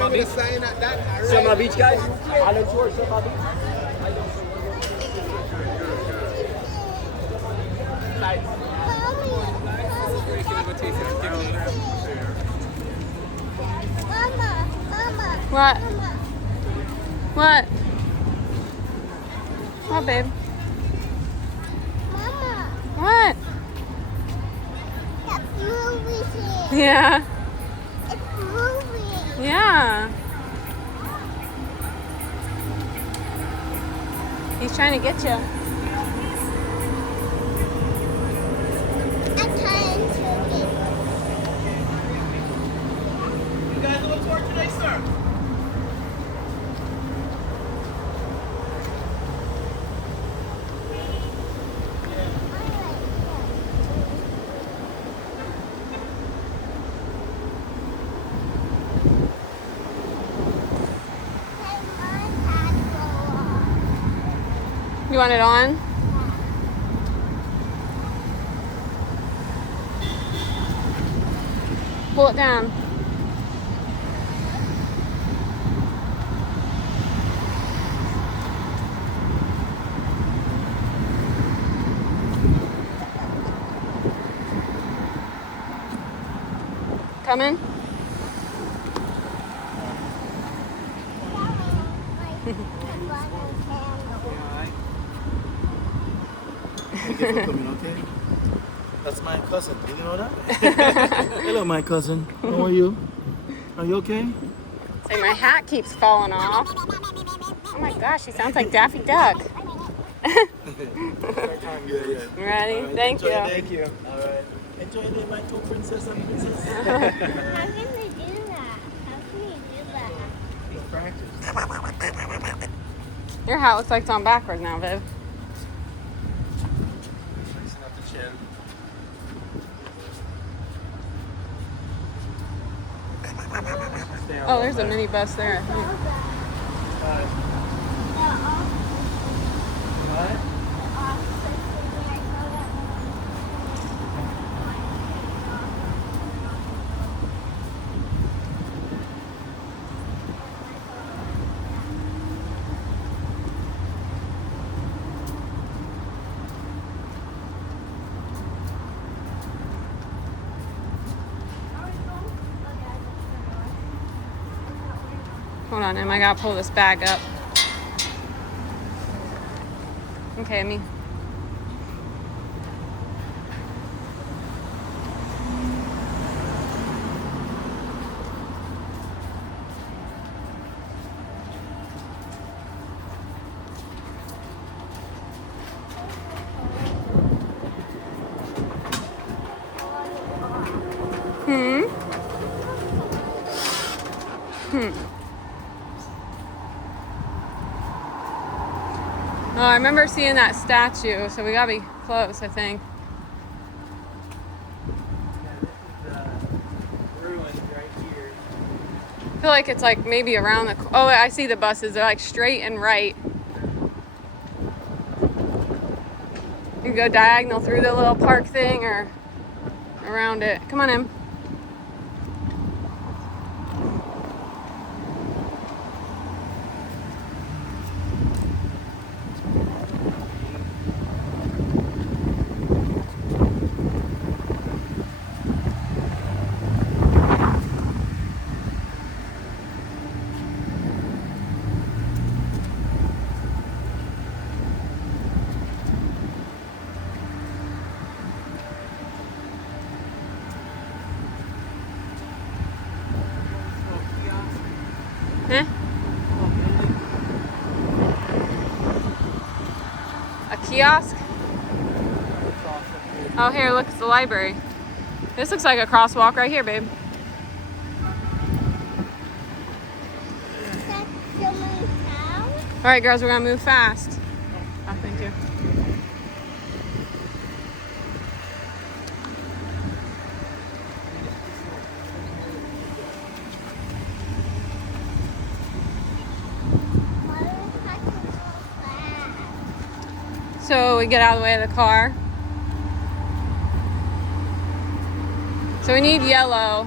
Summer Beach? Summer Beach, guys? Island tour, Summer Beach? What? What? What, babe? Mama, What? that's movie here. Yeah. It's moving. Yeah. He's trying to get you. I'm trying to get. You guys on tour today, sir? You want it on? Pull it down. Coming? Thank you for coming, okay? That's my cousin. Did you know that? Hello, my cousin. How are you? Are you okay? Say, my hat keeps falling off. Oh my gosh, he sounds like Daffy Duck. Yeah. Ready? Right, Thank you. Thank you. All right. Enjoy the my two princess and princess. How can they do that? How can you do that? Practice. Your hat looks like it's on backwards now, Viv. Listen up the chin. Oh, there's a mini bus there, I think. What? Hold on, Em, I gotta pull this bag up. Okay, Emmy. Oh, I remember seeing that statue, so we gotta be close, I think. Ruins right here. I feel like it's like maybe around the... Oh, I see the buses. They're like straight and right. You can go diagonal through the little park thing or around it. Come on, Em. Eh? A kiosk? Oh, here, look, it's the library. This looks like a crosswalk right here, babe. Is that someone's house? All right, girls, we're gonna move fast. Oh, thank you. Why do we have to go fast? So we get out of the way of the car. So we need yellow.